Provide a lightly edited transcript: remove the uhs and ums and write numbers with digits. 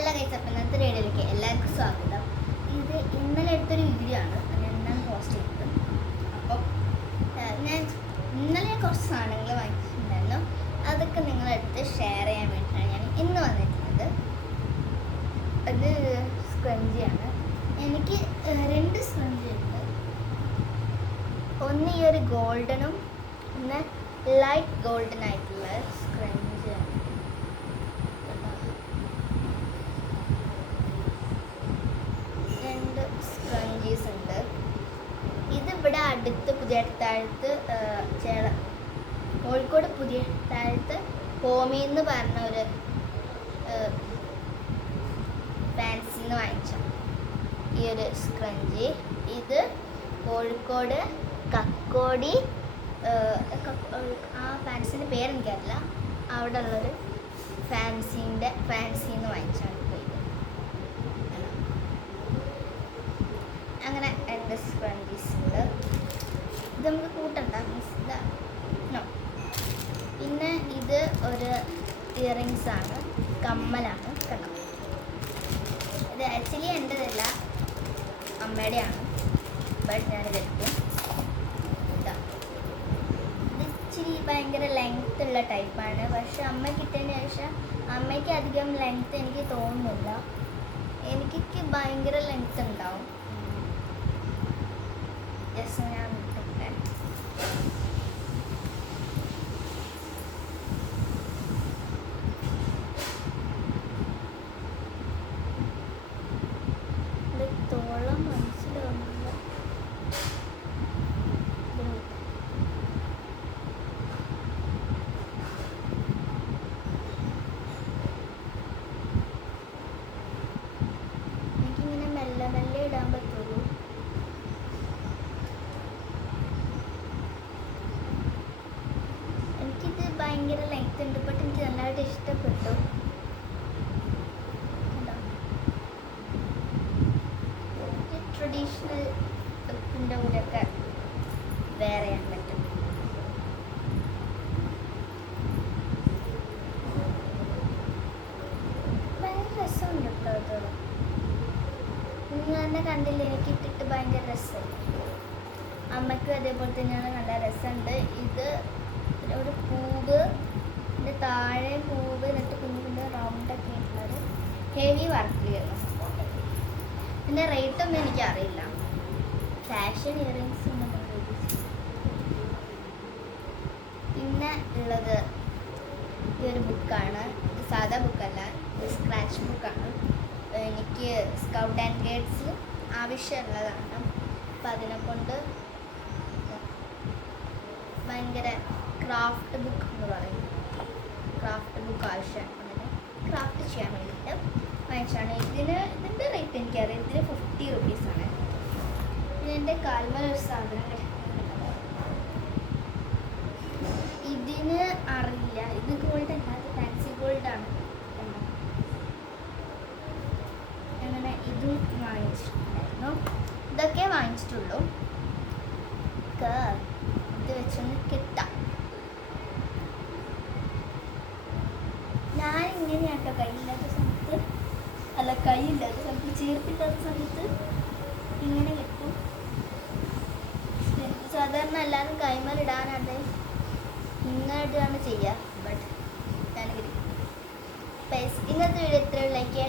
എല്ലാ ഗൈസ് അപ്പം ഇന്നത്തെ വീഡിയോയിലേക്ക് എല്ലാവർക്കും സ്വാഗതം. ഇത് ഇന്നലെ എടുത്തൊരു വീഡിയോ ആണ്, ഞാൻ ഇന്നാണ് പോസ്റ്റ് ചെയ്തത്. അപ്പം ഞാൻ ഇന്നലെ കുറച്ച് സാധനങ്ങൾ വാങ്ങിച്ചിട്ടുണ്ടായിരുന്നു, അതൊക്കെ നിങ്ങളെടുത്ത് ഷെയർ ചെയ്യാൻ വേണ്ടിയിട്ടാണ് ഞാൻ ഇന്ന് വന്നിട്ടുള്ളത്. അത് സ്ക്രഞ്ചിയാണ്. എനിക്ക് രണ്ട് സ്ക്രഞ്ചി ഉണ്ട്. ഒന്ന് ഈ ഒരു ഗോൾഡനും ഒന്ന് ലൈറ്റ് ഗോൾഡൻ ആയിട്ടുള്ള സ്ക്രഞ്ചിയാണ്. സ്ക്രഞ്ചീസ് ഉണ്ട്. ഇതിവിടെ അടുത്ത് പുതിയ താഴത്ത് കോഴിക്കോട് പുതിയ താഴത്ത് ഹോമി എന്ന് പറഞ്ഞ ഒരു ഫാൻസിന്ന് വാങ്ങിച്ച ഈ ഒരു സ്ക്രഞ്ചി. ഇത് കോഴിക്കോട് കക്കോടി ആ ഫാൻസിൻ്റെ പേരെനിക്കറിയില്ല, അവിടെ ഉള്ളൊരു ഫാൻസിന്ന് വാങ്ങിച്ചാണ് ഇപ്പോൾ ഇത്. അങ്ങനെ എൻ്റെ സ്ക്രഞ്ചീസ് ഉണ്ട്. ഇത് നമുക്ക് കൂട്ടണ്ട, മീൻസ് നോ. പിന്നെ ഇത് ഒരു ഇയറിങ്സ് ആണ്, കമ്മലാണ്. കണ്ടോ, ഇത് ആക്ച്വലി എൻ്റെതല്ല, അമ്മയുടെയാണ്. ബട്ട് ഞാനിത് എടുക്കും. ഇതാ, ഇത് ഇച്ചിരി ഭയങ്കര ലെങ്ത് ഉള്ള ടൈപ്പാണ്. പക്ഷെ അമ്മയ്ക്ക് ഇട്ടതിന് ശേഷം അമ്മയ്ക്ക് അധികം ലെങ്ത്ത് എനിക്ക് തോന്നുന്നില്ല. എനിക്കൊക്കെ ഭയങ്കര ലെങ്ത്ത് ഉണ്ടാവും. ജസ്റ്റ് ഞാൻ ഇട്ടേ. തോളം മനസ്സിലാവുന്നില്ല. എനിക്കിങ്ങനെ മെല്ലെ മെല്ലെ ഇടാൻ പറ്റുള്ളൂ. എനിക്കിത് ഭയങ്കര ലെങ്ത് ഉണ്ട്, ബട്ട് എനിക്ക് നല്ലതായിട്ട് ഇഷ്ടപ്പെട്ടു. ട്രഡീഷണൽ ലുക്കിൻ്റെ കൂടെയൊക്കെ വെയർ ചെയ്യാൻ പറ്റും. ഭയങ്കര രസമുണ്ട് കേട്ടോ ഇത്. നിങ്ങൾ തന്നെ കണ്ടില്ല, എനിക്ക് ഇട്ടിട്ട് ഭയങ്കര രസമായി. അമ്മയ്ക്കും അതേപോലെ തന്നെയാണ്, നല്ല രസമുണ്ട്. ഇത് ഒരു പൂവ്, ഇതിൻ്റെ താഴെ പൂവ്, എന്നിട്ട് കുഞ്ഞു കുഞ്ഞു റൗണ്ടൊക്കെ ആയിട്ടുള്ളത് ഹെവി വർക്ക് ചെയ്യുന്നു. ഇതിൻ്റെ റേറ്റൊന്നും എനിക്കറിയില്ല. ഫാഷൻ ഇയറിങ്സ് ഒന്നും. പിന്നെ ഉള്ളത് ഈ ഒരു ബുക്കാണ്. സാധാ ബുക്കല്ല, സ്ക്രാച്ച് ബുക്കാണ്. എനിക്ക് സ്കൗട്ട് ആൻഡ് ഗൈഡ്സ് ആവശ്യമുള്ളതാണ്. അപ്പം അതിനെ കൊണ്ട് ഭയങ്കര ക്രാഫ്റ്റ് ബുക്ക് എന്ന് പറയും, ക്രാഫ്റ്റ് ബുക്ക് ആവശ്യമാണ്. അങ്ങനെ ക്രാഫ്റ്റ് ചെയ്യാൻ വേണ്ടിയിട്ട് വാങ്ങിച്ചാണ്. ഇതിൻ്റെ റേറ്റ് എനിക്കറിയാം. ഇതിന് 50 റുപ്പീസാണ്. ഇതിൻ്റെ കാൽമലൊരു സാധനം ഇതിന് അറിയില്ല. ഇത് ഗോൾഡ് അല്ല, അത് ഫാൻസി ഗോൾഡാണ്. അങ്ങനെ ഇതും വാങ്ങിച്ചിട്ടുണ്ടായിരുന്നു. ഇതൊക്കെ വാങ്ങിച്ചിട്ടുള്ളൂ. ഇത് വെച്ചൊന്ന് കിട്ടാം. ഞാൻ ഇങ്ങനെയാട്ടോ കയ്യില്ലാത്ത സമയത്ത്, അല്ല കൈയില്ലാത്ത സമയത്ത്, ചേർപ്പില്ലാത്ത സമയത്ത് ഇങ്ങനെ കിട്ടും. സാധാരണ എല്ലാവരും കൈമലിടാനാണ് ഇങ്ങനെയാണ് ചെയ്യുക, ബട്ട് ഞാൻ കിട്ടും. ഇന്നത്തെ വീഡിയോ ഇത്രയും. ലൈക്ക്